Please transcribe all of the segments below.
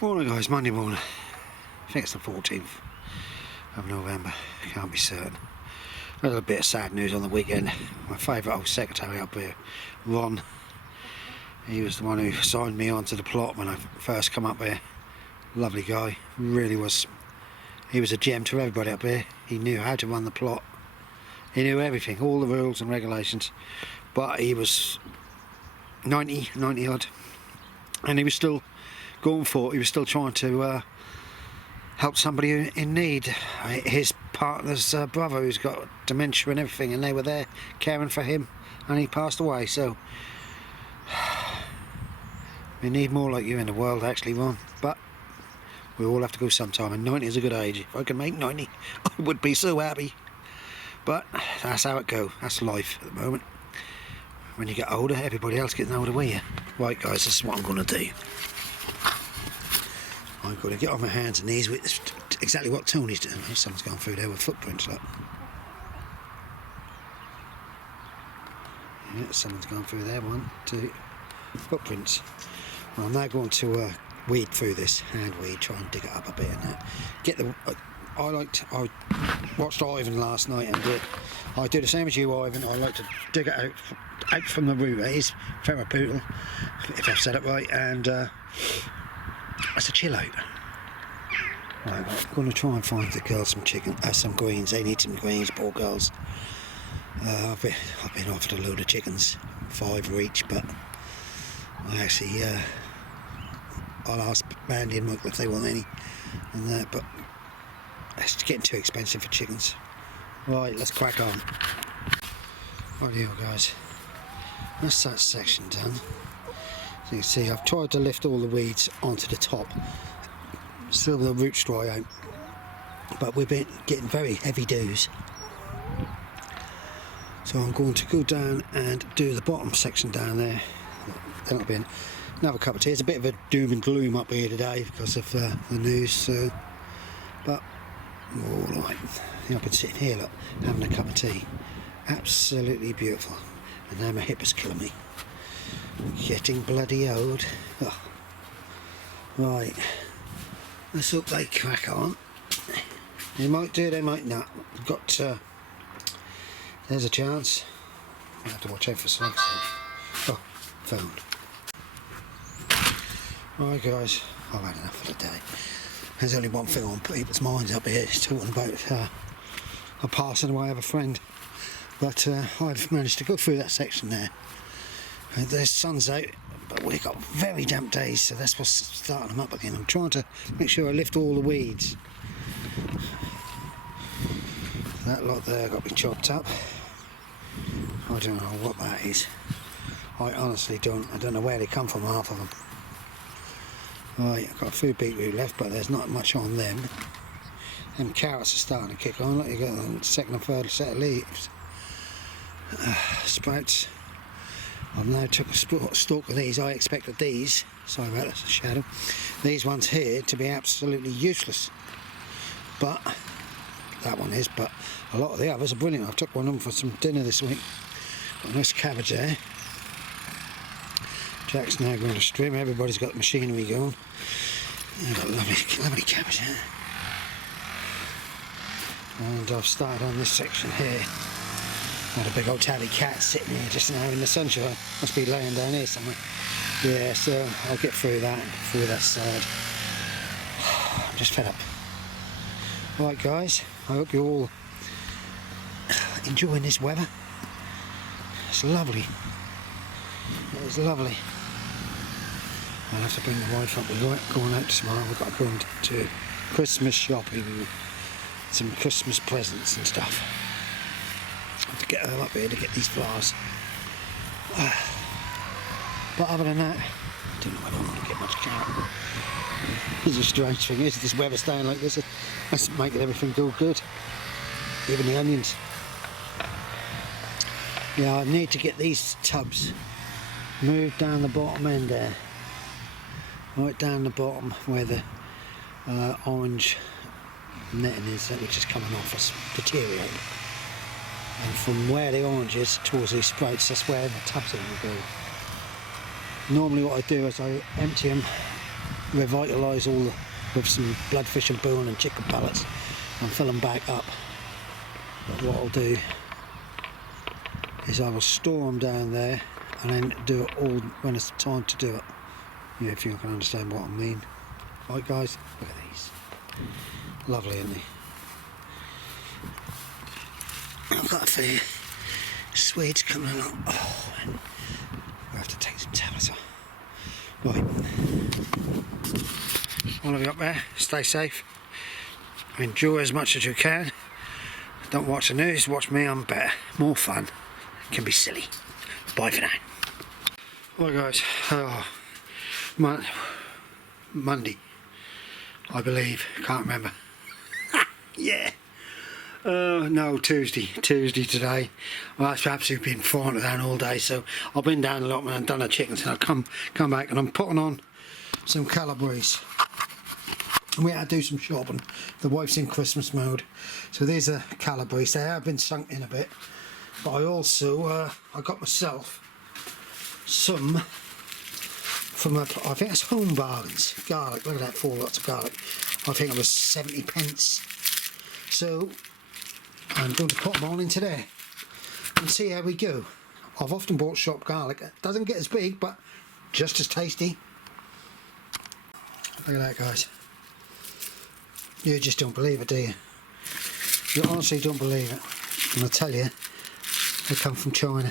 Morning guys, Monday morning. I think it's the 14th of November, can't be certain. A little bit of sad news on the weekend. My favourite old secretary up here, Ron, he was the one who signed me onto the plot when I first come up here. Lovely guy, really was. He was a gem to everybody up here. He knew how to run the plot. He knew everything, all the rules and regulations. But he was 90 odd, and he was still going for it. He was still trying to help somebody in need. His partner's brother, who's got dementia and everything, and they were there caring for him, and he passed away. So we need more like you in the world, actually, Ron. But we all have to go sometime, and 90 is a good age. If I could make 90, I would be so happy. But that's how it goes. That's life at the moment. When you get older, everybody else getting older with you. Right guys, this is what I'm going to do. I'm going to get on my hands and knees with exactly what Tony's doing. Someone's gone through there with footprints, look. Yeah, someone's gone through there, 1, 2, footprints. Well, I'm now going to weed through this, hand weed, try and dig it up a bit and get the... I watched Ivan last night and I do the same as you, Ivan. I like to dig it out from the root. It is ferropoodle, if I've said it right, and it's a chill out. Right, I'm going to try and find the girls some chicken, some greens. They need some greens, poor girls. I've been offered a load of chickens, 5 for each, but I actually I'll ask Mandy and Michael if they want any, and that, but it's getting too expensive for chickens. Right, let's crack on. Right here, guys. That's that section done. So you can see I've tried to lift all the weeds onto the top. Still the roots dry out, but we've been getting very heavy dews. So I'm going to go down and do the bottom section down there. That'll be another cup of tea. It's a bit of a doom and gloom up here today because of the news. So, but all right. I've been sitting here, look, having a cup of tea. Absolutely beautiful. And now my hip is killing me. Getting bloody old. Oh. Right. Let's hope they crack on. They might do, they might not. We've got, there's a chance. I have to watch out for slugs. Oh, found. Right guys, I've had enough for the day. There's only one thing on people's minds up here. It's talking about a passing away of a friend. But I've managed to go through that section there. The sun's out, but we've got very damp days, so that's what's starting them up again. I'm trying to make sure I lift all the weeds. That lot there got to be chopped up. I don't know what that is. I honestly don't. I don't know where they come from, half of them. Right, I've got a few beetroot left, but there's not much on them. Them carrots are starting to kick on. Look, you got the second and third set of leaves. Sprouts. I've now took a stalk of these. I expected these, sorry about that, shadow, these ones here to be absolutely useless. But, that one is, but a lot of the others are brilliant. I took one of them for some dinner this week. Got a nice cabbage there. Jack's now going to stream. Everybody's got machinery going. I've got lovely cabbage there. And I've started on this section here. Got a big old tabby cat sitting here just now in the sunshine. Must be laying down here somewhere. Yeah, so I'll get through that side. I'm just fed up. Right guys, I hope you're all enjoying this weather. It's lovely. It is lovely. I'll have to bring the wife up. We're going out tomorrow. We've got to go to Christmas shopping, some Christmas presents and stuff. I have to get her up here to get these flowers. But other than that, I don't know whether I'm going to get much carrot. The strange thing is, this weather staying like this, that's making everything go good. Even the onions. Yeah, I need to get these tubs moved down the bottom end there. Right down the bottom where the orange netting is, which is coming off as deteriorating. And from where the orange is towards these sprouts, that's where the tubs are going to go. Normally what I do is I empty them revitalise all with some bloodfish and bouillon and chicken pellets and fill them back up. But what I'll do is I will store them down there and then do it all when it's time to do it. Yeah, if you can understand what I mean. Right guys, look at these. Lovely, isn't they? I've got a few Swedes coming along. Oh, man. We'll have to take some towels off. Right. All of you up there, stay safe. Enjoy as much as you can. Don't watch the news, watch me, I'm better. More fun. Can be silly. Bye for now. Right guys, Monday, I believe, can't remember. Yeah. No, Tuesday today. Well, I've absolutely been flying down all day, so I've been down a lot and I've done the chickens, and I've come back and I'm putting on some Calabrese. And we had to do some shopping. The wife's in Christmas mode, so these are Calabrese. They have been sunk in a bit, but I also I got myself some from I think it's Home Bargains garlic. Look at that, 4 lots of garlic. I think it was 70 pence. So I'm going to put them on into there and see how we go. I've often bought shop garlic. It doesn't get as big, but just as tasty. Look at that, guys. You just don't believe it, do you? You honestly don't believe it. And I tell you, they come from China.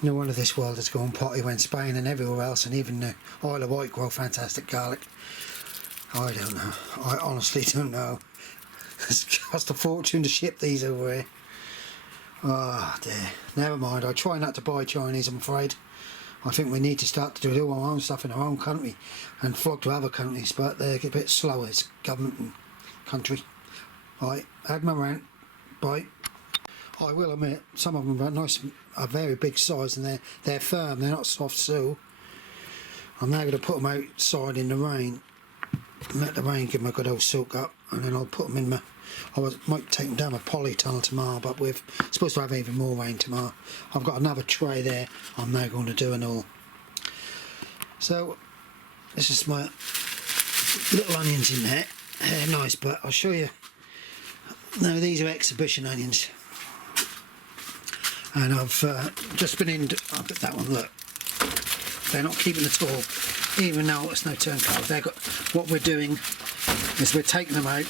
No one of this world has gone potty when Spain and everywhere else, and even the Isle of Wight grow fantastic garlic. I don't know. I honestly don't know. It's cost a fortune to ship these over here. Oh dear. Never mind. I try not to buy Chinese, I'm afraid. I think we need to start to do our own stuff in our own country and flock to other countries, but they're a bit slow as government and country. Right, had my rant. Bye. I will admit, some of them are nice, are very big size, and they're firm, they're not soft sew. I'm now going to put them outside in the rain, and let the rain give them a good old soak up, and then I'll put them in my, might take them down my polytunnel tomorrow, but we're supposed to have even more rain tomorrow. I've got another tray there I'm now going to do and all. So this is my little onions in there. They're nice, but I'll show you. No, these are exhibition onions, and I've just been in. I'll put that one. Look, they're not keeping at all, even now it's no turn colour. They've got, what we're doing is we're taking them out.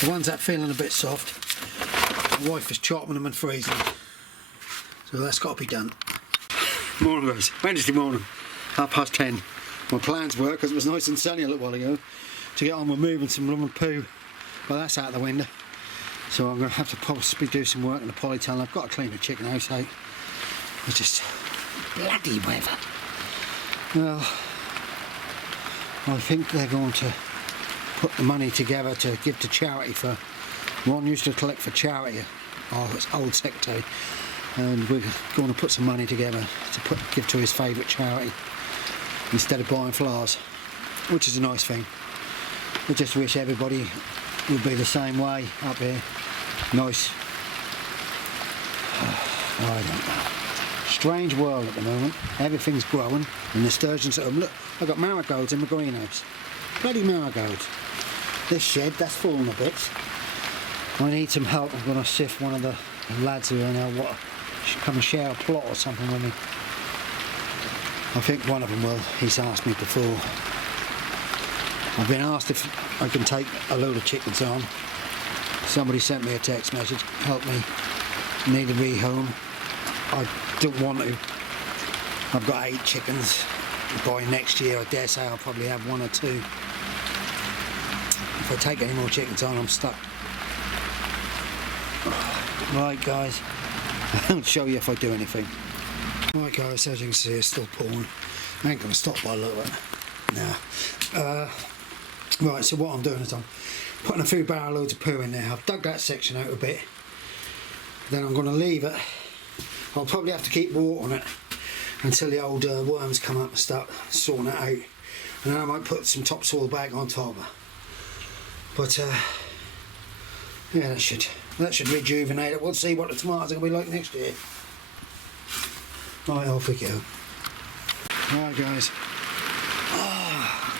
The ones that are feeling a bit soft, my wife is chopping them and freezing them. So that's got to be done. Morning guys, Wednesday morning, 10:30. My plans were, because it was nice and sunny a little while ago, to get on with moving some rum and poo. Well, that's out the window. So I'm going to have to possibly do some work in the polytunnel. I've got to clean the chicken house out. It's just bloody weather. Well, I think they're going to put the money together to give to charity. For one used to collect for charity, it's old secretary, and we're going to put some money together to give to his favourite charity instead of buying flowers, which is a nice thing. I just wish everybody would be the same way up here. Nice. I don't know. Strange world at the moment. Everything's growing, and the sturgeons at home. Look, I've got marigolds in my greenhouse. Bloody marigolds. This shed, that's fallen a bit. I need some help. I'm going to sift one of the lads who are now come and share a plot or something with me. I think one of them will. He's asked me before. I've been asked if I can take a load of chickens on. Somebody sent me a text message, help me, need a rehome. I don't want to. I've got 8 chickens. By next year I dare say I'll probably have 1 or 2. If I take any more chickens on, I'm stuck. Right guys, I'll show you if I do anything. Right guys, as you can see it's still pouring. I ain't going to stop by a little bit. No. Right, so what I'm doing is I'm putting a few barrel loads of poo in there. I've dug that section out a bit. Then I'm going to leave it. I'll probably have to keep water on it until the old worms come up and start sorting it out. And then I might put some topsoil back on top. But yeah, that should rejuvenate it. We'll see what the tomatoes are going to be like next year. Right, off we go. Right guys. Oh,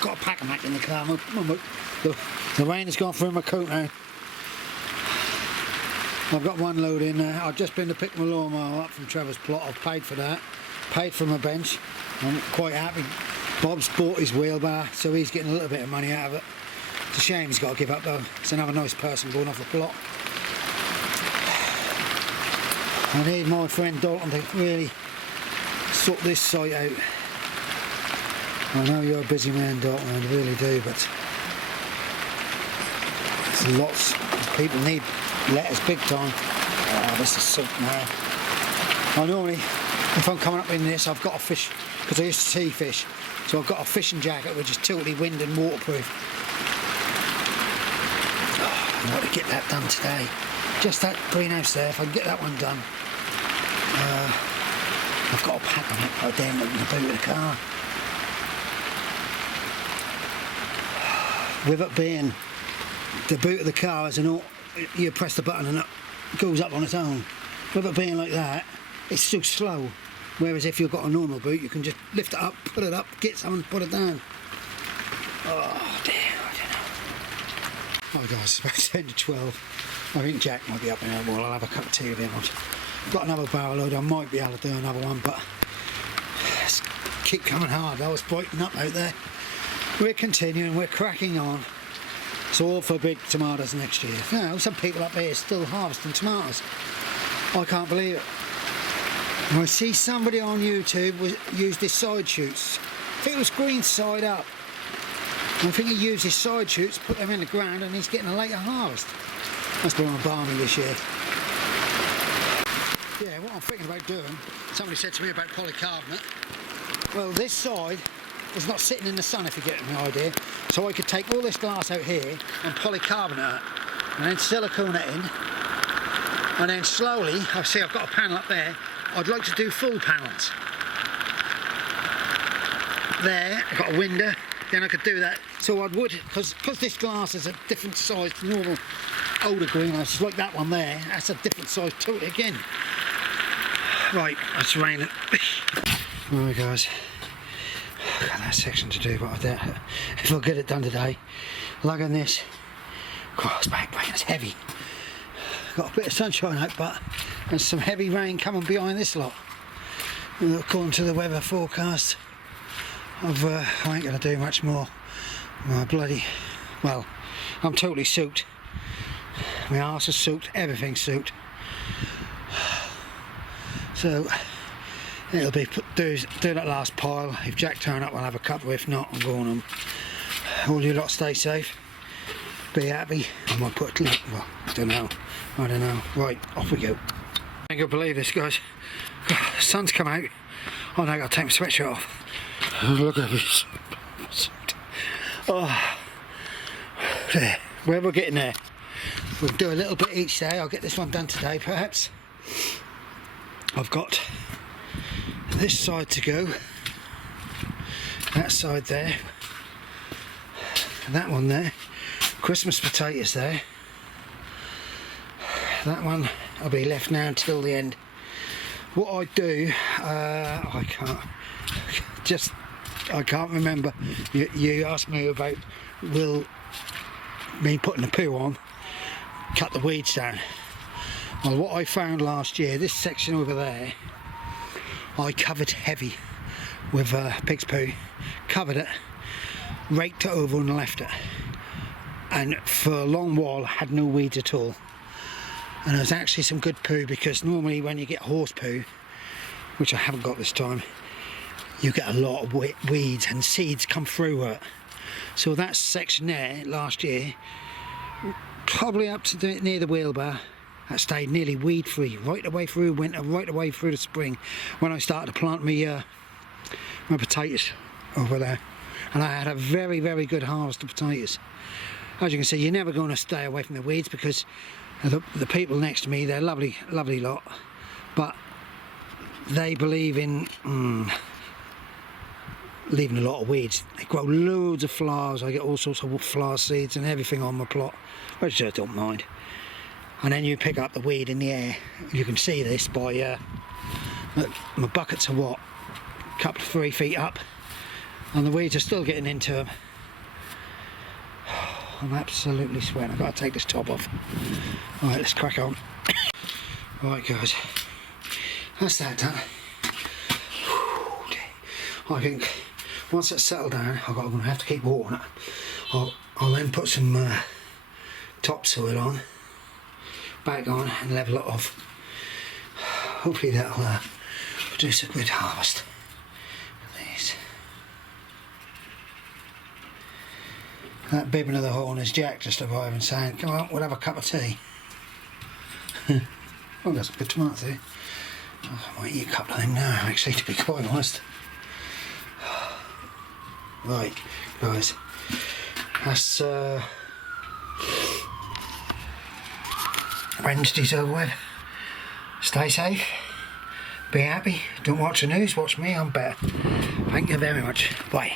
got a pack of mac in the car. The rain has gone through my coat now. I've got one load in there. I've just been to pick my lawnmower up from Trevor's plot. I've paid for that. Paid for my bench. I'm quite happy. Bob's bought his wheelbar, so he's getting a little bit of money out of it. It's a shame he's got to give up though. It's another nice person going off the plot. I need my friend Dalton to really sort this site out. I know you're a busy man, Dalton, I really do, but there's lots of people need letters big time. Oh, this is soaked now. I normally, if I'm coming up in this, I've got a fish, because I used to sea fish, so I've got a fishing jacket which is totally wind and waterproof. Oh, I want to get that done today. Just that greenhouse there, if I can get that one done. I've got a pack on it right down in the boot of the car. With it being the boot of the car as an auto, you press the button and it goes up on its own. With it being like that, it's so slow. Whereas if you've got a normal boot, you can just lift it up, put it up, get someone to put it down. Oh dear, I don't know. Oh guys, it's about 10 to 12. I think Jack might be up in there. Well, I'll have a cup of tea with him. I've got another barrel load. I might be able to do another one, but it's keep coming hard. I was brightening up out there. We're continuing, we're cracking on. It's all for big tomatoes next year. You know, some people up here are still harvesting tomatoes. I can't believe it. And I see somebody on YouTube used his side shoots. I think it was green side up. And I think he used his side shoots, put them in the ground, and he's getting a later harvest. Must be on barmy this year. Yeah, what I'm thinking about doing, somebody said to me about polycarbonate. Well, this side is not sitting in the sun, if you get my idea. So I could take all this glass out here and polycarbonate it, and then silicone it in, and then slowly, I see I've got a panel up there. I'd like to do full panels. There, I've got a window, then I could do that. So I would, because this glass is a different size to normal older greenhouses, like that one there, that's a different size totally again. Right, it's raining. Alright guys, I've got that section to do, but I doubt it. If I get it done today, lugging this, God, it's back rain, it's heavy. Got a bit of sunshine out, but there's some heavy rain coming behind this lot. According to the weather forecast, I ain't going to do much more. My bloody, well, I'm totally soaked. My arse is soaked, everything's soaked. So it'll be do that last pile. If Jack turn up, I'll have a couple. If not, I'm going on. All you lot stay safe. Be happy. I might put a well, I don't know. Right, off we go. I can't believe this, guys. The sun's come out. Oh, now I've got to take my sweatshirt off. Look at this. Oh, there. Where we're getting there. We'll do a little bit each day. I'll get this one done today, perhaps. I've got this side to go. That side there. And that one there. Christmas potatoes there. That one will be left now until the end. What I do, I can't remember. You asked me about me putting the poo on, cut the weeds down. Well, what I found last year, this section over there, I covered heavy with pig's poo, covered it, raked it over and left it. And for a long while I had no weeds at all. And there's actually some good poo, because normally when you get horse poo, which I haven't got this time, you get a lot of weeds and seeds come through it. So that section there last year, probably up to near the wheelbar, that stayed nearly weed free right the way through winter, right the way through the spring, when I started to plant my potatoes over there. And I had a very, very good harvest of potatoes. As you can see, you're never going to stay away from the weeds, because the people next to me, they're lovely, lovely lot, but they believe in leaving a lot of weeds. They grow loads of flowers. I get all sorts of flower seeds and everything on my plot, which I don't mind. And then you pick up the weed in the air. You can see this by my buckets are what, a couple of 3 feet up, and the weeds are still getting into them. I'm absolutely sweating. I've got to take this top off. Alright, let's crack on. Alright guys, that's that done. I think once it's settled down, I'm going to have to keep watering it. I'll then put some topsoil on, back on, and level it off. Hopefully that'll produce a good harvest of these. That bibbing of the horn is Jack just arriving saying, come on, we'll have a cup of tea. Oh, got some good tomatoes here. Oh, I might eat a couple of them now, actually, to be quite honest. Right, guys, that's Wednesday's over with. Stay safe, be happy, don't watch the news, watch me, I'm better. Thank you very much, bye.